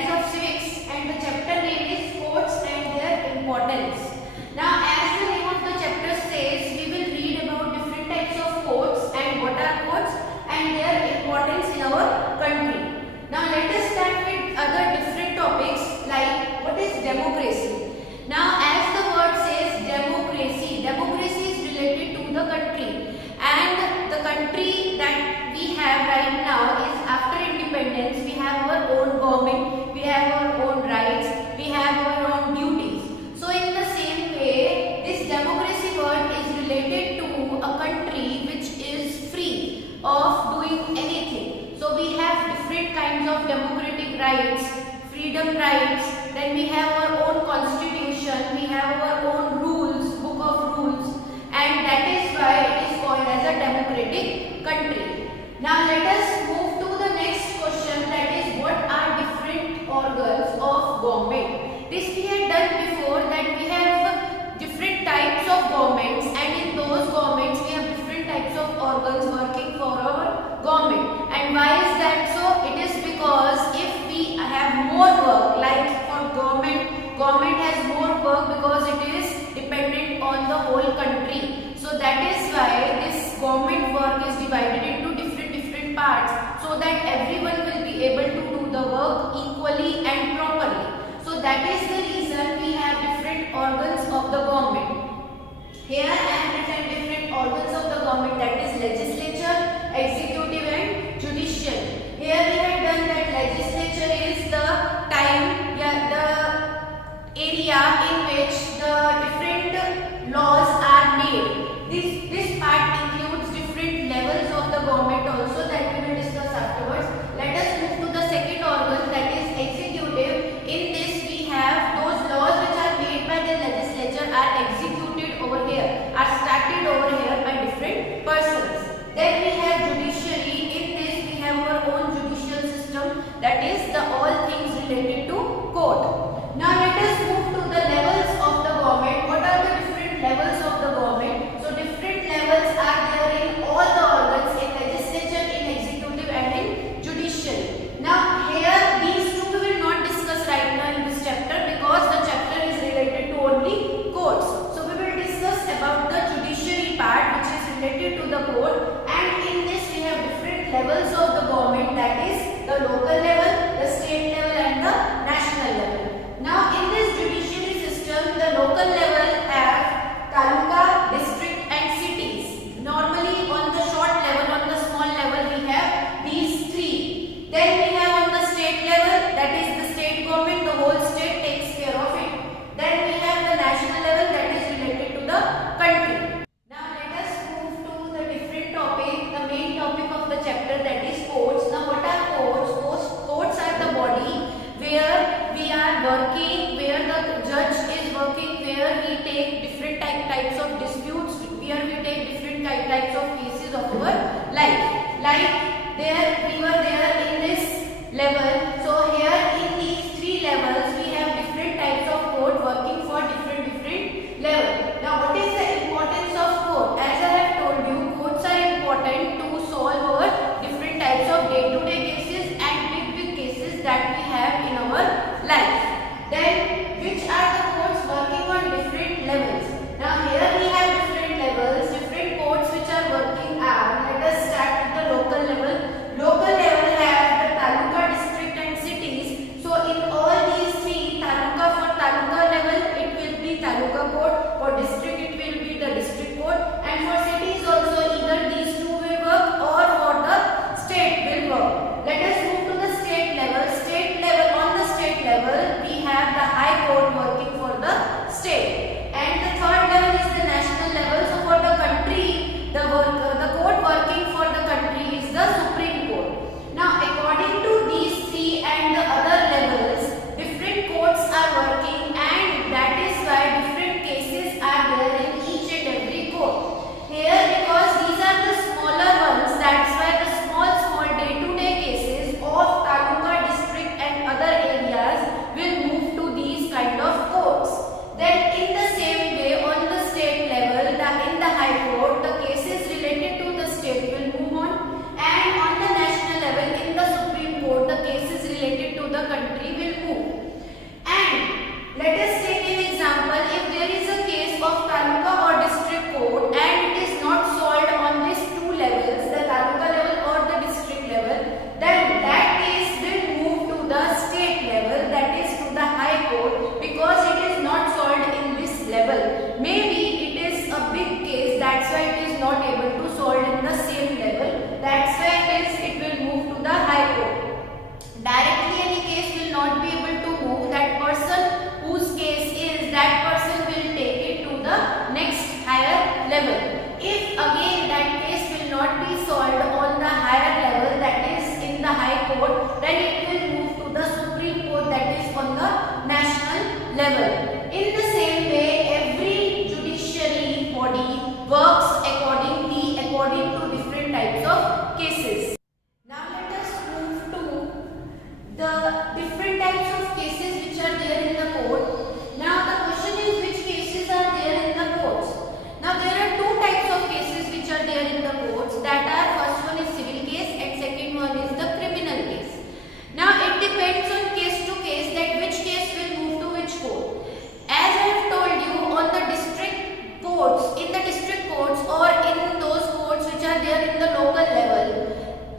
Studies of Civics, and the chapter name is Courts and their importance. Now, as the name of the chapter says, we will read about different types of courts and what are courts and their importance in our country. Now, let us start with other different topics like what is democracy. Now, as the word says democracy, democracy is related to the country, and the country that we have right now is after independence. We have our own government, we have our own rights, we have our own duties. So in the same way, this democracy word is related to a country which is free of doing anything. So we have different kinds of democratic rights, freedom rights, then we have our own constitution, we have our own rules, book of rules, and that is why it is called as a democratic country. Now let us move to the next question, that is what are different organs of government. This we had done before, that we have different types of governments, and in those governments we have different types of organs working for our government. And why is that so? It is because if we have more work, like for government has more work because it is dependent on the whole country. So that is why this government work is divided into different parts, so that everyone will be able to do the work equally and properly. So that is the reason we have different organs of the government. Here I am written different organs of the government, that is legislature, executive and judicial. Here we have done that legislature is the time, the area in which the different laws are made. This part includes different levels of the government also, that we will discuss afterwards. Let us move to the second organ, that is executive. In this we have those laws which are made by the legislature are executed over here, are started over here by different persons. Then we have judiciary. In this we have our own judicial system, that is the all things related to court. Now let us move to the levels of the government. What are the different levels of the government? So different levels are there in all the organs, in legislature, in executive and in judicial. Now here these two we will not discuss right now in this chapter, because the chapter is related to only courts. So we will discuss about the judiciary part, which is related to the court, and in this we have different levels of the government, that is the local level, the state level and the national level. Now in this judiciary system, the local level have taluka, district and cities. Normally on the short level, on the small level we have these three. Then we have on the state level, that is the state government, the whole state takes care of it. Then we have the national level, that is related to the country. Now let us move to the different topic, the main topic of the chapter, that is courts. Now what are courts? Courts are the body where we are working, where the judge is working, where we take different types of disputes, where we take different types of cases of our life. Like there we were there in this level. So here in these three levels we have different types of court working for different level. Now what is the importance of court? As I have told you, courts are important to solve our different types of day-to-day cases and big cases that we have in our life. Then which are the courts working on different levels? Now here we have different levels, different courts which are working are, let us start with the local level. level. In the same way, every judiciary body works according to different types of cases. Now let us move to the different types of cases which are there in the court. Now the question is, which cases are there in the courts? Now there are two types of cases which are there in the courts. That are, first one is civil case and second one is the criminal case. Now it depends on case to case that which case will move to which court. As I have told you, on the district courts, in the district courts or in those courts which are there in the local level,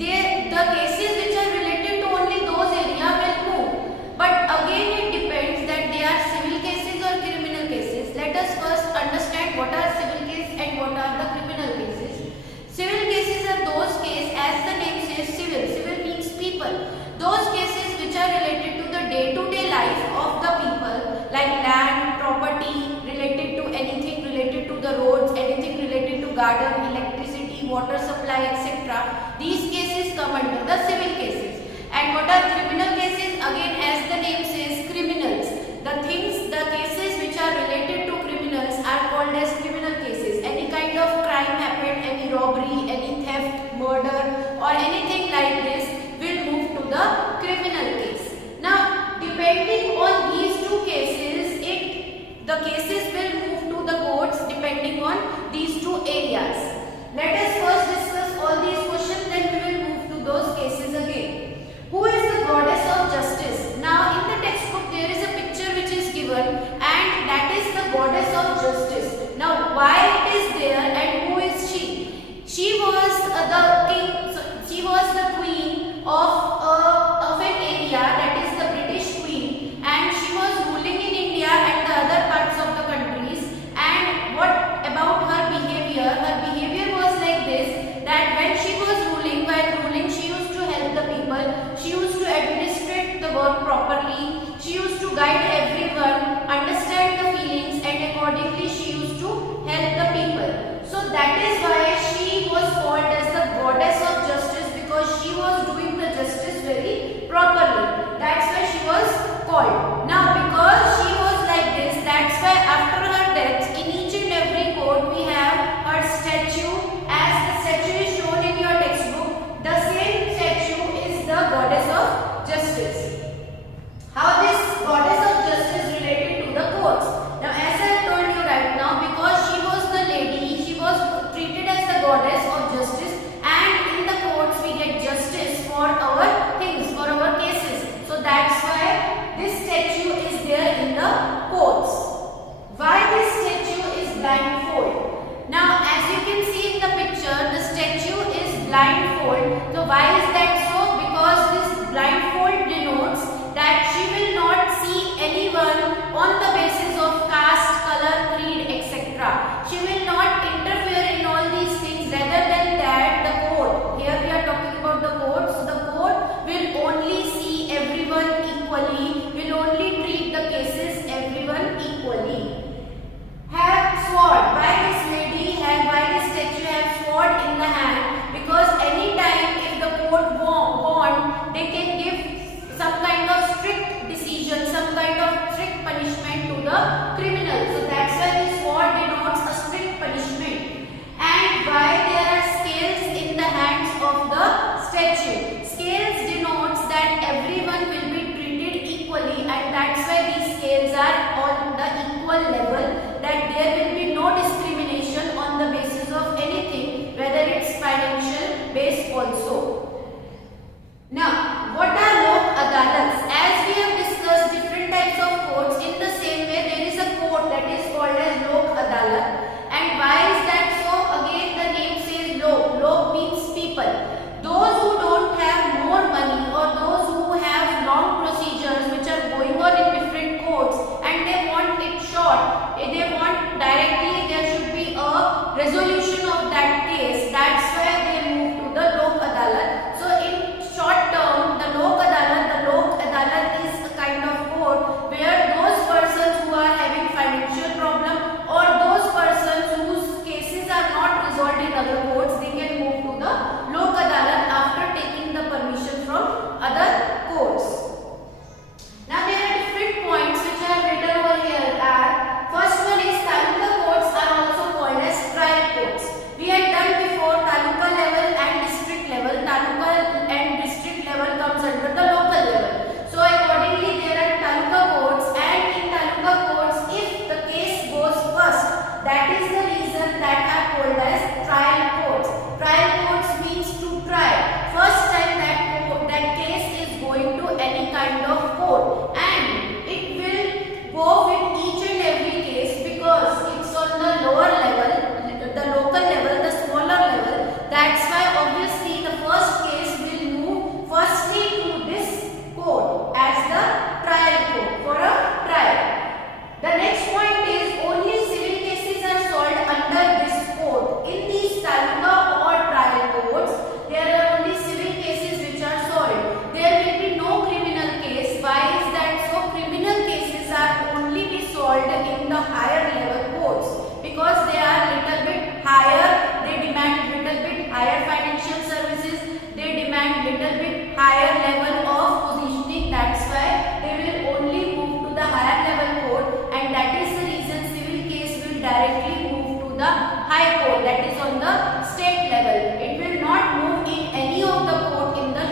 the cases which are related to only those areas will move. But again it depends that they are civil cases or criminal cases. Let us first understand what are civil cases and what are the criminal cases. Civil cases are those cases, as the name says, civil. Civil means people. Those cases which are related to the day-to-day life of the people, like land, property, related to anything related to the roads, anything related to garden, electricity, water supply, etc. These cases come under the civil cases. And what are criminal cases? Again, as the name says, criminals. The cases which are related to criminals are called as criminal cases. Any kind of crime happened, any robbery, any theft, murder or anything like this will move to the criminal case. Now, depending on these two cases, the cases will move to the courts depending on these two areas. Let us first discuss all these questions, then we will move to those cases again. Who is the goddess of justice? Now in the textbook there is a picture which is given, and that is the goddess of justice. Now why it is there and who is she? She was she was the queen of an area, that is the British queen, and she was ruling in India and the other parts of the countries. And what about her behavior? Her behavior was like this, that when she was ruling, while ruling she used to help the people, she used to administrate the work properly, she used to guide everyone, understand the feelings, and accordingly she used to help the people. So that is why she was called as the goddess of justice, because she was doing the justice very properly. That's why she was called. Now because she was like this, that's why after her death, in each and every court we have her statue. As the statue is shown in your textbook, the same statue is the goddess of justice. How this goddess of justice related to the courts? Now as I have told you right now, because she was the lady, she was treated as the goddess of justice, and in the courts we get justice for our things, for our cases. So that's why this statue is there in the courts. Why this statue is blindfold? Now as you can see in the picture, the statue is blindfold. So why is that so? Because this blindfold denotes that she will not see anyone on the basis of caste, color, creed, etc. She will not interfere in all these things. Rather than that, the court, here we are talking about the court, so the court will only see everyone equally, will only treat the cases everyone equally. Have sword. Why this lady why this statue have sword in the hand? Because any time if the court want, they can give some kind of strict decision, some kind of strict punishment to the criminal. So that's why this sword denotes a strict punishment. And why there are scales in the hands of the statue? Scales denotes that everyone will be treated equally, and that's why these scales are on the equal level, that there will be no discrimination on the basis of anything, whether it's financial based also. Now, what are lok adalats? As we have discussed different types of courts, in the same way there is a court that is called as lok adalat. And why is that so? Again the name says lok. Lok means people. Those who don't have more money, or those who have long procedures which are going on in different courts and they want it short, they want directly there should be a resolution of that case, that's why they move to the lok adalat. So in short term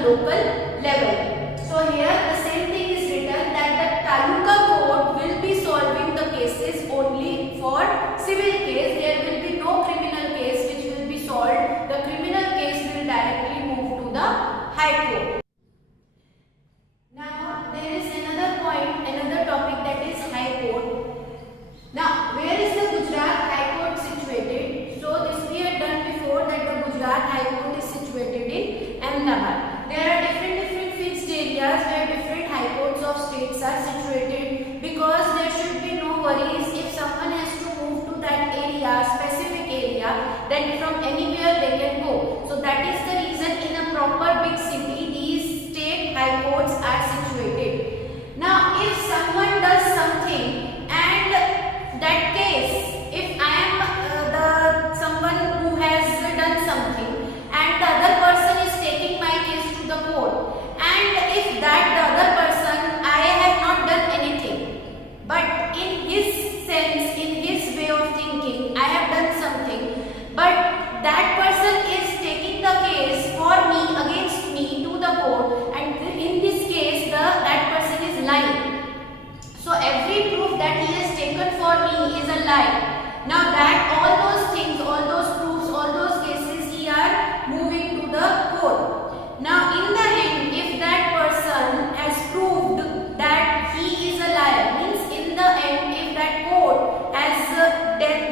local level. So here the same thing is written that the taluka court will be solving the cases only for civil case. There will be no criminal case which will be solved. The criminal case will directly move to the High Court. Now there is another point, another topic, that is High Court. Now where is the Gujarat High Court situated? So this we had done before, that the Gujarat High Court is situated in Ahmedabad. There are different fixed areas where different high courts of states are situated, because there should be no worries if someone has to move to that area, specific area, then from anywhere they can go. So that is the reason in a proper big city these state high courts are situated. Now if someone does something and that case, if I am someone who has done something and the other person is taking my case to the court, and if that the other person, I have not done anything, but in his sense, in his way of thinking, I have done something, but that person is taking the case for me, against me, to the court, and in this case that person is lying. So every proof that he has taken for me is a lie. Now that all those things, all those proofs, all those cases, he are moving to the court. Now in the end, if that person has proved that he is a liar, means in the end, if that court has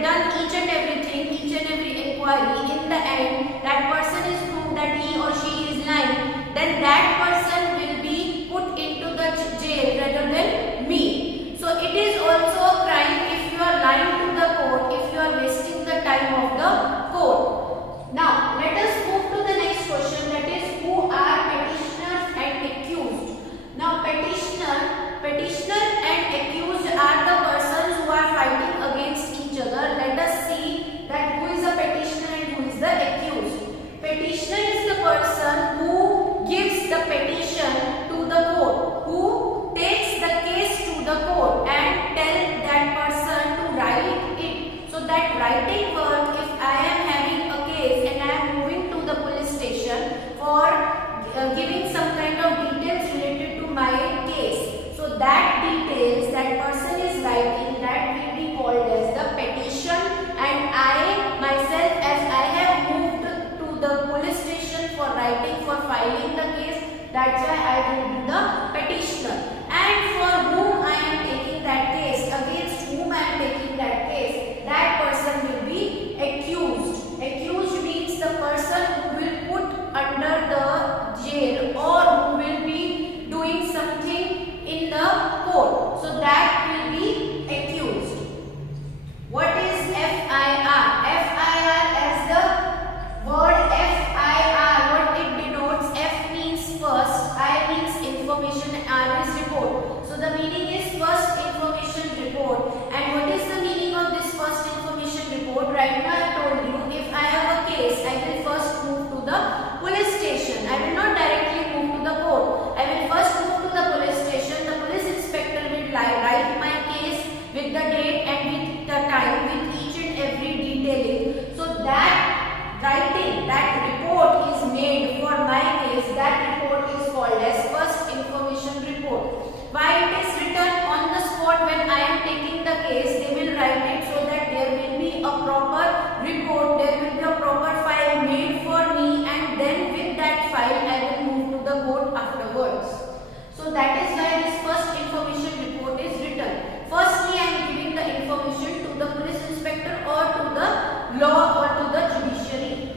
done each and everything, each and every inquiry, in the end that person is proved that he or she is lying, then that person will be put into the jail rather than me. So it is also a crime if you are lying to the court, if you are wasting the time of the court. Now let us move to the next question, that is who are petitioners and accused. Now petitioner and accused are the persons who are fighting against each other. Let us see that who is a petitioner and who is the accused. Petitioner is the person who gives the petition to the court, who takes the case to the court and tell that person to write it. So that writing work, if I am having a case and I am moving to the police station for giving some kind of details related to my case, so that details that person is writing, that will be called as the petition, and I myself, as I have moved to the police station for writing, for filing the case, that's why I will be the petitioner. And for whom I am taking that case, against whom I am taking that case, that person will be accused. Accused means the person who will put under the jail or who will be doing something in the court. So that will be accused. What is FIR? FIR, as the word FIR, what it denotes, F means first, I means information, and R is report. So the meaning is first information report. And what is the meaning of this first information report? Right now I have told you, if I have a case, I will first move to the police station. I will not directly move to the court. I will first move to the police station. The police inspector will write my case with the date and with the time, with each and every detailing. So that writing, that report is made for my case. That report is called as first information report. Why it is written on the spot when I am taking the case, they will write it so that there will be a proper report, there will be a proper file made for me, and then with that file I will move to the court afterwards. So that is why this first information report is written. Firstly, I am giving the information to the police inspector or to the law or to the judiciary.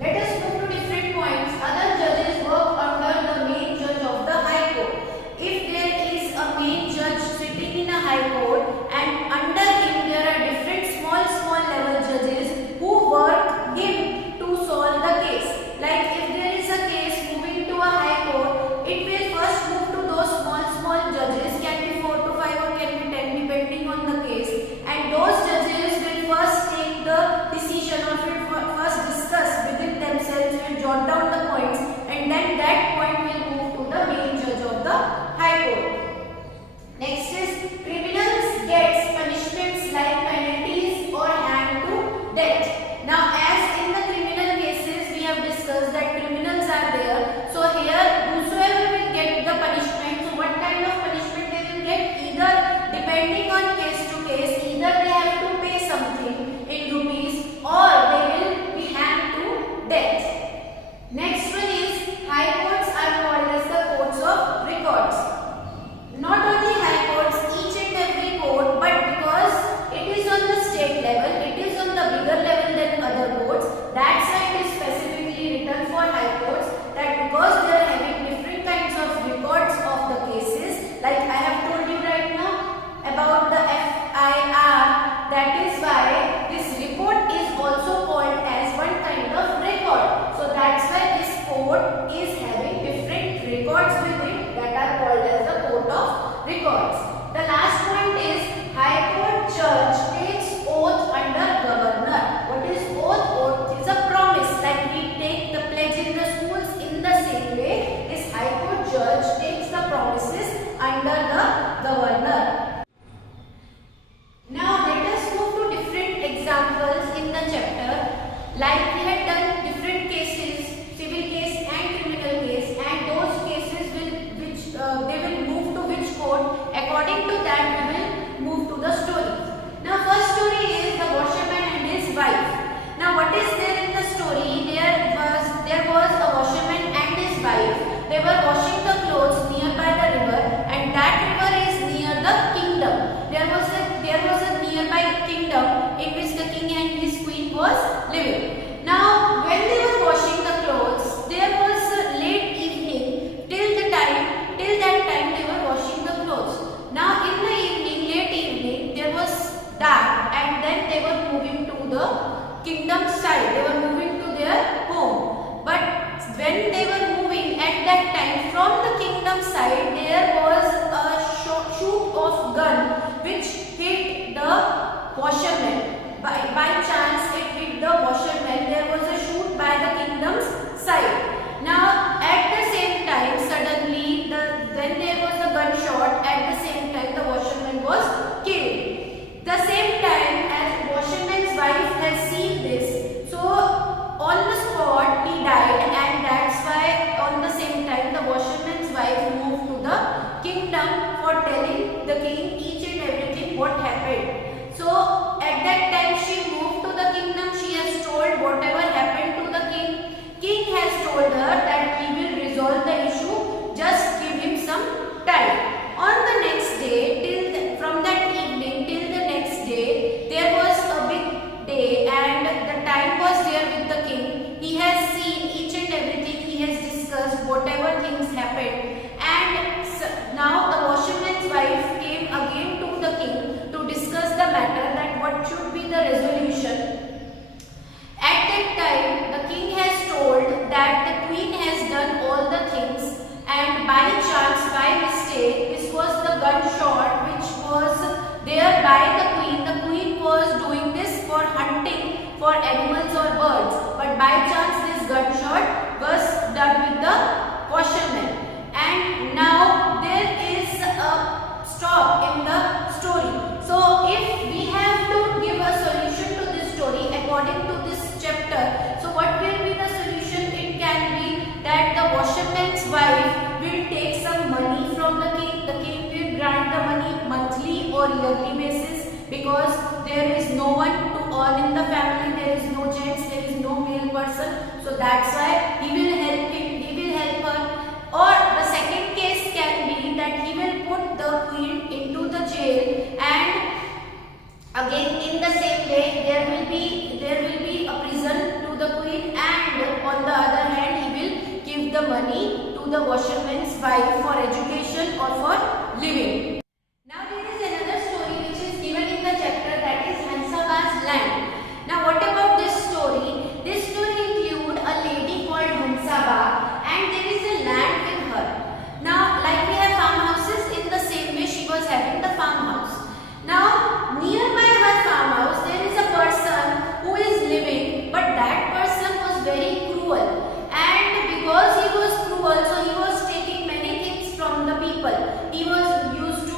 Let us move to different points. Other judges work under the main judge of the High Court. If there is a main judge sitting in a High Court and under him there are different small level judges who work him to solve the case. Like if there is a case moving to a High Court, it will first move to those small judges, can be 4 to 5 or can be 10 depending on the case, and those judges will first take the decision or will first discuss within themselves, will jot down the points, and then that point will move to the main judge of the High Court. Next is criminals gets punishments like penalties or hand to death. Now as in the criminal cases we have discussed that criminals are there, so here whosoever will get the punishment, so what kind of punishment they will get? Either depending on case to case, either they have to pay something in rupees or they will be hanged to death. Next one is high courts are called as the courts of records. Not only high courts, each and every court, but because it is on the state level, it is on the bigger level than other courts, that's why it is specifically written for high courts, that because they are having different kinds of records of the cases, like I have told you right now about the FIR, that is why this report is also called as one kind of record. So that's why this court is having different records with it that are called as the court of records. The last point is High Court judge takes oath under governor. What is oath? Oath is a promise, like we take the pledge in the schools. In the same way, this High Court judge takes the promises under the governor. Now let us move to different examples in the chapter. Like we had done different cases, civil case and criminal case, and those cases they will move to which court. According to that, we will move to the story. Now first story is the washerman and his wife. Now what is there in the story? There was a washerman and his wife. They were washing the clothes nearby the river, and that river is near the kingdom. There was a nearby kingdom in which the king and his queen was living. Now when they were washing the clothes, there was a late evening. Till that time they were washing the clothes. Now in the evening, late evening, there was dark, and then they were moving to the kingdom side. They were moving to their home. But when they were moving at that time, from the kingdom side, there was a shoot of gun which hit the washerman. By chance it hit the washerman. There was a shoot by the kingdom's side. Now at the same time, suddenly when there was a gunshot, at the same time the washerman was killed. The same time as washerman's wife has seen this, so on the spot he died, and that's why on the same time the washerman's wife moved to the kingdom for telling the king each and everything what happened. So at that time she moved to the kingdom. She has told whatever happened to the king. King has told her that he will resolve the issue, just give him some time. On the next day, from that evening till the next day, there was a big day, and the time was there with the king. He has seen each and everything, he has discussed whatever things happened, and now the washerman's wife came again to the king to discuss the matter, that what should be the resolution. At that time, the king has told that the queen has done all the things, and by chance, by mistake, this was the gunshot which was there by the queen. The queen was doing this for hunting for animals or birds, but by chance this gunshot was done with the washerman. And now there is a stop in the story. So if we have to give a solution to this story according to this chapter, so what will be the solution? It can be that the washerman's wife will take some money from the king. The king will grant the money monthly or yearly basis, because there is no one to earn in the family. There is no gents, there is no male person. So that's why he will help him, he will help her. Or the second case can be that he will put the queen into the jail, and again in the same way there will be a prison to the queen, and on the other hand he will give the money to the washerman's wife for education or for living. Now there is another story which is given in the chapter, that is Hansaba's land. Now what about this story? This story includes a lady called Hansaba, and there is a land with her. Now like we have farmhouses, in the same way she was having the farmhouse. Now nearby her farmhouse there is a person who is living, but that person was very cruel, and because he was cruel, so he was taking many things from the people. He was used to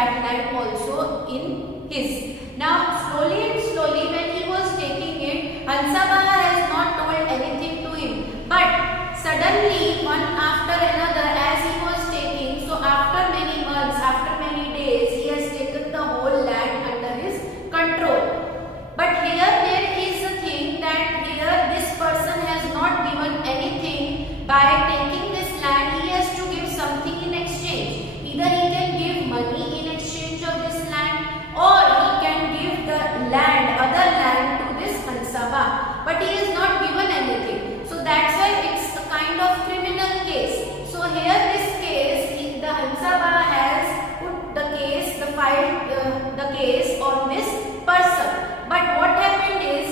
that land also in his. Now slowly and slowly when he was taking it, Hansabaha has not told anything to him. But suddenly one after another as he was taking, so after many months, after many days, he has taken the whole land under his control. But here there is a thing that here this person has not given anything by taking this land. He has to give something in exchange. Either he can give money in exchange of this land, or he can give the land, other land to this Hansaba. But he has not given anything. So that's why it's a kind of criminal case. So here this case, the Hansaba has put the case, the case on this person. But what happened is,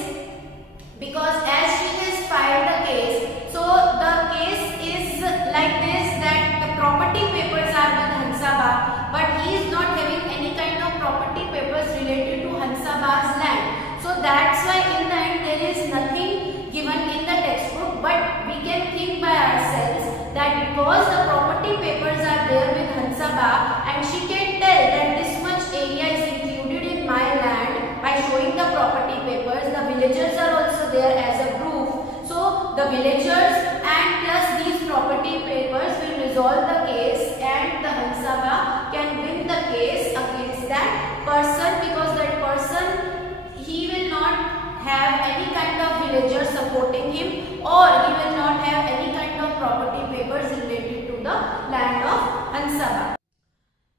because as she has filed the case, so the case is like this, that the property papers are with Hansaba, but he is not having any kind of property papers related to Hansaba's land. So that's why in the end there is nothing given in the textbook, but we can think by ourselves that because the property papers are there with Hansaba and she can tell that this much area is included in my land by showing the property papers, the villagers are also there as a proof. So the villagers and plus these property papers will resolve the case, and the Hansaba can win the case against that person, because that person, he will not have any kind of villager supporting him, or he will not have any kind of property papers related to the land of Hansaba.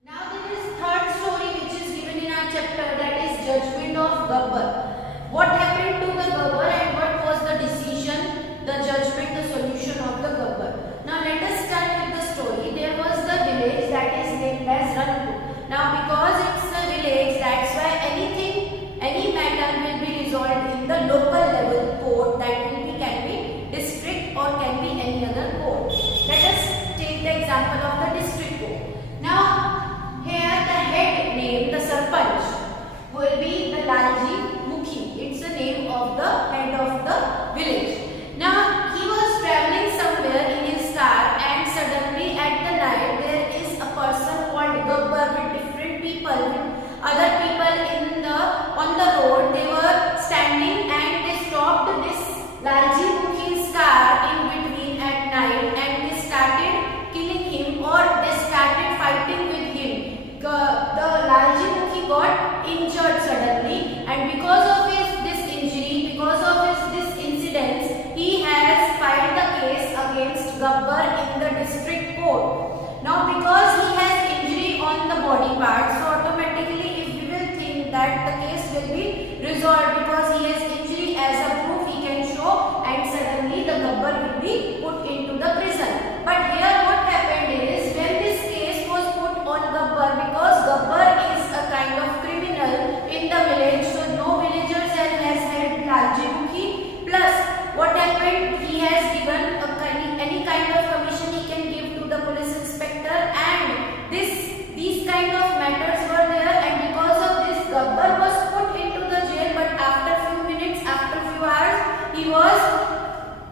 Now there is third story which is given in our chapter, that is judgment of Gabbar. What happened to the Gabbar and what was the decision, the judgment, the solution of the Gabbar. Now let us start with the story. There was the village that is named as Ranpur. Now because it's a village, that's why any matter will be resolved in the local level court, that will be, can be district or can be any other court. Let us take the example of the district court. Now here the head name, the Sarpanch, will be the Lalji Mukhi. It's the name of the head of the village. Now he was traveling somewhere in his car, and suddenly at the night there is a person called Gabbar with different people, other people on the road. They were standing and they stopped this Lalji Mukhi's car in between at night, and they started killing him, or they started fighting with him. The Lalji Mukhi got injured suddenly, and because of this injury, because of this incident, he has filed the case against Gabbar in the district court. Now because he has injury on the body part, so automatically if we will think that the case will be resolved, because he has injury as a proof he can show, and suddenly the Gabbar will be put into the prison. But here what happened is, when this case was put on Gabbar, because Gabbar is a kind of criminal in the village, so no villagers has helped Lalji Mukhi. Plus what happened, he has given any kind of commission he can give to the police inspector, and these kind of matters were there, and because of this Gabbar was put into the jail, but after few minutes, after few hours, he was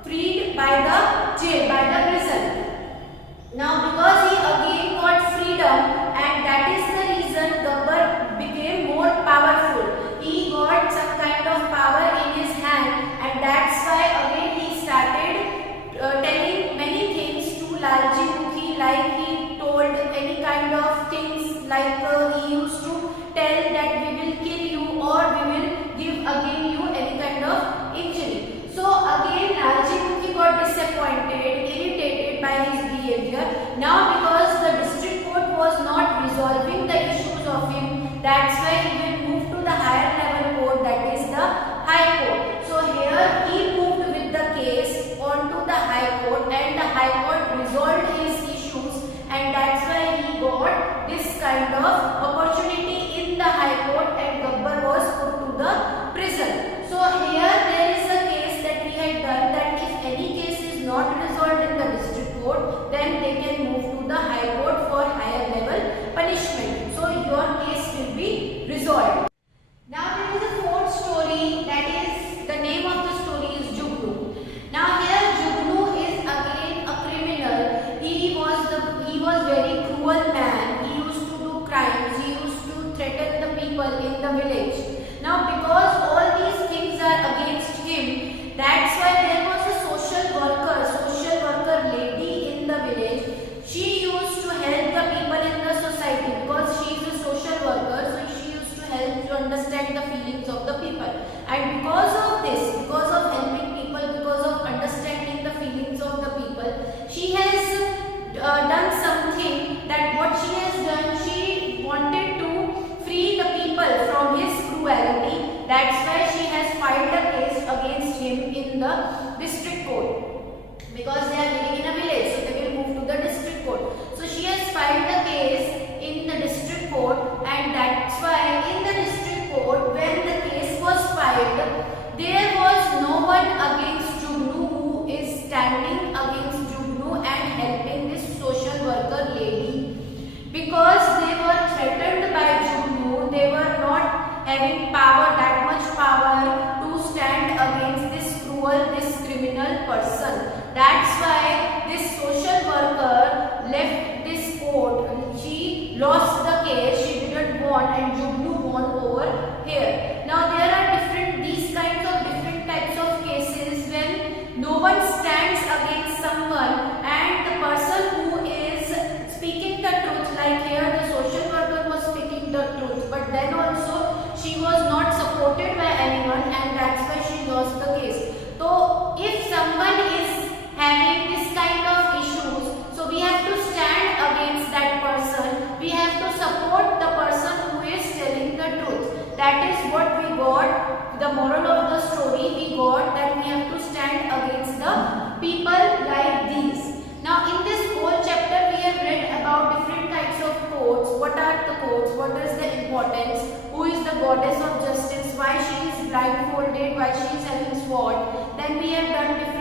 freed by the jail, by the prison. Now because he again got freedom, and that is the reason Gabbar became more powerful. He got some kind of power in his hand, and that's why again he started telling many things to Lalji Mukhi, like he told any kind of things, like he used to tell that we will kill you, or we will give again you any kind of injury. So again Lalji Mukhi got disappointed, irritated by his behavior. Now because the district court was not resolving the issues of him, that's why he will move to the higher level court, that is the High Court. So here he moved with the case onto the High Court, and the High Court resolved his issues, and that's why he got this kind of opportunity in the High Court, and Gabbar was put to the prison. So here there is a case that we had done, that if any case is not resolved in the district court, then they can move to the High Court for higher level punishment. So your case will be resolved. Now there is a fourth story, that is, the name of the story is Jugnu. Now here Jugnu is again a criminal. He was very cruel man. He used to do crimes. He used in the village. Now because all these things are against him, that's why there was a social worker lady in the village. She used to help the people in the society because she is a social worker, so she used to help to understand the feelings of the people. And because of this, because of helping people, because of understanding the feelings of the people, she has done something, that what she has done, she wanted to free the people from his cruelty. That's why she has filed a case against him in the district court, because they are living in a village, so they will move to the district court. So she has filed the case in the district court, and that's why in the district court, when the case was filed, there was no one against Jugnu who is standing against Jugnu and helping this social worker lady, because they were threatened by Jugnu. They were not having power, that much power to stand against this cruel, this criminal person. That's why this social worker left this court. She lost the case, she didn't won, and Jugnu won over here. Now there are these kinds of different types of cases when no one stands against someone, and the person who is speaking the truth, like here the social worker was speaking the truth, but then also she was not supported by anyone, and that's why she lost the case. So if someone is having this kind of issues, so we have to stand against that person. We have to support the person who is telling the truth. That is what we got. The moral of the story we got, that we have to stand against the people like these. Now in this whole chapter we have read about different types of courts. What are the courts? What is the importance? Who is the goddess of justice? Why she is blindfolded? Why she is having sword? Then we have done different